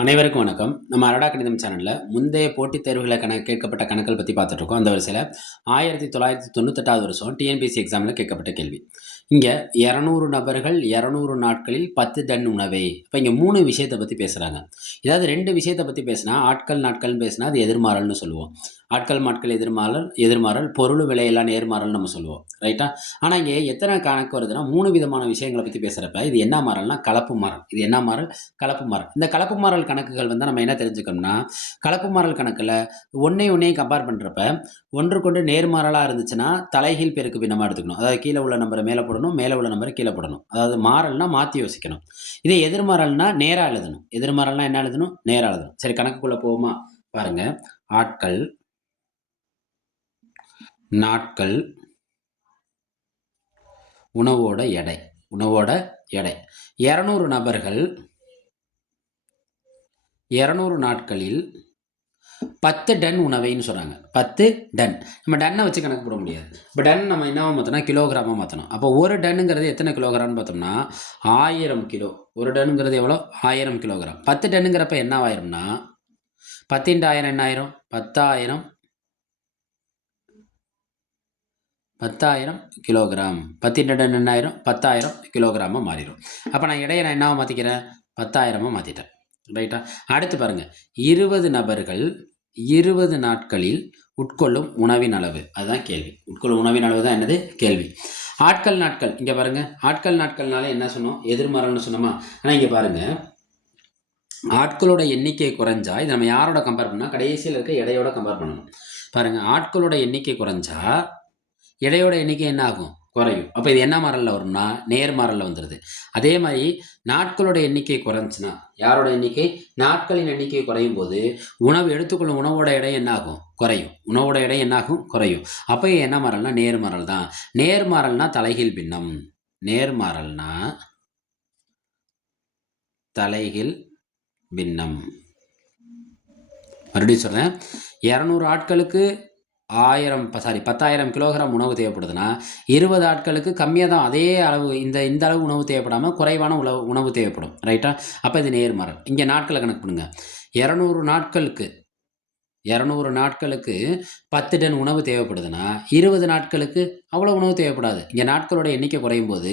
அனைவருக்கும் வணக்கம். நம்ம அரடா கணிதம் சேனல்ல முந்தைய போட்டித் தேர்வுகள கேட்கப்பட்ட கணக்குகள் பத்தி பார்த்துட்டு இருக்கோம். அந்த வரிசையில 1998வது வருஷம் டிஎன்பிஎஸ்சி எக்ஸாம்ல கேட்கப்பட்ட கேள்வி. இங்க 200 நபர்கள் 200 நாட்களில் 10 டன் உணவை. இப்ப இங்க 3 விஷயத்த பத்தி பேசுறாங்க. ஏதாவது 2 விஷயத்த பத்தி பேசினா ஆட்கள், நாட்கள்னு பேசினா அது எதிர்மாறல்னு சொல்லுவோம். ஆட்கள், நாட்கள் எதிர்மாறல், பொருள் விலையெல்லாம் நேர்மாறல்னு நம்ம சொல்லுவோம். ரைட்டா? ஆனா இங்க எத்தனை கணக்கு வருதுன்னா 3 விதமான விஷயங்கள பத்தி பேசுறப்ப இது என்ன மாறல்னா கலப்பு மாறல். இது என்ன மாறல்? கலப்பு மாறல். இந்த கலப்பு மாறல் கணக்குகள் வந்து நம்ம என்ன தெரிஞ்சுக்கணும்னா, கலப்பு மாறல் கணக்குல ஒண்ணையும் கம்பேர் பண்றப்ப, ஒன்றுக்கொன்று நேர்மாறலா இருந்துச்சுன்னா, தலைகீழ் பெருக்கு பின்னமா எடுத்துக்கணும். அதாவது கீழ உள்ள நம்பர மேல போடணும், மேல உள்ள நம்பர கீழ போடணும். அதாவது மாறல்னா மாத்தி யோசிக்கணும். இதே எதிர்மாறல்னா நேரா எழுதணும். எதிர்மாறல்னா என்ன எழுதணும்? நேரா எழுதணும். சரி கணக்குக்குள்ள போவோமா? பாருங்க. ஆட்கள், நாட்கள், உணவோட எடை. 200 நபர்கள் 200 நாட்களில் 10 டன் உணவைன்னு சொல்றாங்க. 10 டன். நம்ம டன்ன வச்சு கணக்கு போட முடியாது. இப்ப டன் நம்ம என்னவா மாத்தணும்? கிலோகிராமா மாத்தணும். அப்போ 1 டன்னுங்கிறது எத்தனை கிலோகிராம்னு பார்த்தோம்னா, 1000 கிலோ. 1 டன்னுங்கிறது எவ்வளோ? 1000 கிலோகிராம். 10 டன்னுங்கிறப்ப என்னவாயிரும்னா, 10 × 1000 என்ன ஆயிரும்? 10,000 கிலோகிராம். 10 × 10 என்ன ஆயிரும்? 10,000 கிலோகிராமா மாறிடும். அப்ப நான் எடையை நான் என்னவா மாத்திக்கிறேன்? 10,000 மாத்திட்டேன். ரைட்டா? அடுத்து பாருங்க. 20 நபர்கள் 20 நாட்களில் உட்கொள்ளும் உணவின் அளவு. அதுதான் கேள்வி. உட்கொள்ளும் உணவின் அளவு தான் என்னது? கேள்வி. ஆட்கள், நாட்கள். இங்க பாருங்க. ஆட்கள், நாட்கள்னால என்ன சொன்னோம்? எதிர்மறைன்னு சொன்னோமா? ஆனா இங்க பாருங்க. ஆட்களோட எண்ணிக்கை குறைஞ்சா, இது நம்ம யாரோட கம்பேர் பண்ணா? கடைசியில் இருக்க எடையோட கம்பேர் பண்ணணும். பாருங்க. ஆட்களோட எண்ணிக்கை குறைஞ்சா, எடையோட எண்ணிக்கை என்ன ஆகும்? குறையும். அப்ப இது என்ன மாறல்ல வரும்னா, நேர்மாறல்ல வந்துருது. அதே மாதிரி நாட்களோட எண்ணிக்கை குறைஞ்சுன்னா, யாரோட எண்ணிக்கை? நாட்களின் எண்ணிக்கை குறையும் போது எடுத்துக்கொள்ளும் உணவோட எடை என்ன ஆகும்? குறையும். உணவோட எடை என்ன ஆகும்? குறையும். அப்ப என்ன மாறல்னா நேர்மாறல் தான். நேர்மாறல்னா தலைகீழ் பின்னம். நேர்மாறல்னா தலைகீழ் பின்னம். மறுபடியும் சொல்றேன். 200 ஆட்களுக்கு 10,000 கிலோகிராம் உணவு தேவைப்படுதுன்னா 20 ஆட்களுக்கு கம்மியாக தான் அதே அளவு இந்த அளவு உணவு தேவைப்படாமல் குறைவான உணவு தேவைப்படும். ரைட்டா? அப்போ இது நேர்மாறல். இங்கே நாட்களை கணக்கு பண்ணுங்க. 200 நாட்களுக்கு 10 டன் உணவு தேவைப்படுதுன்னா 20 நாட்களுக்கு அவ்வளோ உணவு தேவைப்படாது. இங்கே நாட்களோட எண்ணிக்கை குறையும் போது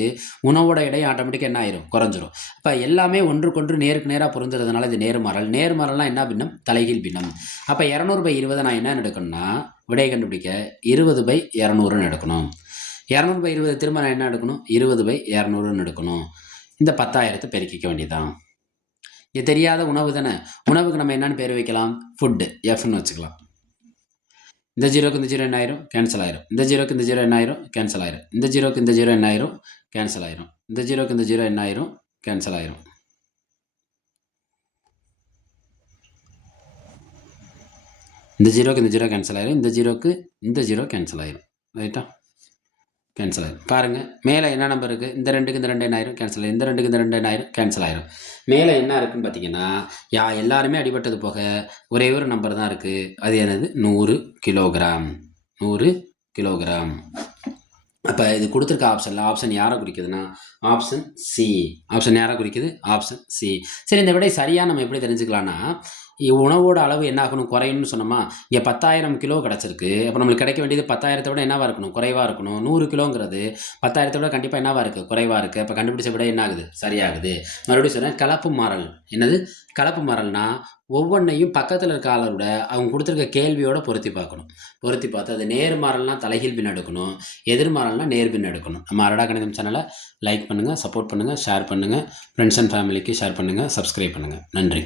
உணவோட எடை ஆட்டோமேட்டிக்காக என்ன ஆயிரும்? குறைஞ்சிரும். அப்போ எல்லாமே ஒன்றுக்கொன்று நேருக்கு நேராக பொருந்துறதுனால இது நேர்மாறல். நேர்மாறல்னா என்ன பின்னம்? தலைகீழ் பின்னம். அப்போ 200/20 நான் என்ன எடுக்கணும்னா, விடையை கண்டுபிடிக்க 20/200ன்னு எடுக்கணும். 200/20 திரும்ப நான் என்ன எடுக்கணும்? 20/200ன்னு எடுக்கணும். இந்த 10,000 பெருக்கிக்க வேண்டியதான். இது தெரியாத உணவு தானே. உணவுக்கு நம்ம என்னன்னு பேர் வைக்கலாம்? ஃபுட்டு, எஃப்னு வச்சுக்கலாம். இந்த ஜீரோக்கு இந்த ஜீரோ என்ன ஆயிரும்? கேன்சல் ஆயிரும். இந்த ஜீரோக்கு இந்த ஜீரோ என்ன ஆயிரும்? கேன்சல் ஆயிரும். இந்த ஜீரோக்கு இந்த ஜீரோ என்ன ஆயிரும்? கேன்சல் ஆயிரும். இந்த ஜீரோக்கு இந்த ஜீரோ என்ன ஆயிரும்? கேன்சல் ஆயிரும். இந்த ஜீரோக்கு இந்த ஜீரோ கேன்சல் ஆயிரும். இந்த ஜீரோக்கு இந்த ஜீரோ கேன்சல் ஆயிரும். ரைட்டா? கேன்சல் ஆயிரும். பாருங்க. மேலே என்ன நம்பர் இருக்குது? இந்த 2க்கு இந்த 2 என்ன ஆயிரும்? கேன்சல் ஆயிரும். இந்த 2க்கு இந்த 2 என்ன ஆயிரும்? கேன்சல் ஆயிரும். மேலே என்ன இருக்குன்னு பார்த்தீங்கன்னா, எல்லாருமே அடிபட்டது போக ஒரே ஒரு நம்பர் தான் இருக்குது. அது என்னது? 100 கிலோகிராம். 100 கிலோகிராம். அப்போ இது கொடுத்துருக்க ஆப்ஷன் யாரை குறிக்குதுன்னா, ஆப்ஷன் சி. ஆப்ஷன் யாரை குறிக்குது? Option C. சரி, இந்த விடை சரியாக நம்ம எப்படி தெரிஞ்சுக்கலாம்னா, உணவோட அளவு என்ன ஆகணும்? குறையணும்னு சொன்னோமா? இங்கே 10,000 கிலோ கிடச்சிருக்கு. அப்போ நம்மளுக்கு கிடைக்க வேண்டியது 10,000 விட என்னவாக இருக்கணும்? குறைவாக இருக்கணும். 100 கிலோங்கிறது 10,000 விட கண்டிப்பாக என்னவாக இருக்குது? குறைவாக இருக்குது. அப்போ கண்டுபிடிச்ச விட என்ன ஆகுது? சரியாகுது. மறுபடியும் சொல்கிறேன். கலப்பு மாறல். என்னது? கலப்பு மாறல்னா ஒவ்வொன்றையும் பக்கத்தில் இருக்க ஆளோட அவங்க கொடுத்துருக்க கேள்வியோட பொருத்தி பார்க்கணும். பொருத்தி பார்த்து அது நேர்மாறல்னா தலைகீழ் பின் எடுக்கணும், எதிர்மாறல்னா நேர்பின் எடுக்கணும். நம்ம அரடா கணிதம் சேனலை லைக் பண்ணுங்கள், சப்போர்ட் பண்ணுங்கள், ஷேர் பண்ணுங்கள், ஃப்ரெண்ட்ஸ் அண்ட் ஃபேமிலிக்கு ஷேர் பண்ணுங்கள், சப்ஸ்கிரைப் பண்ணுங்கள். நன்றி.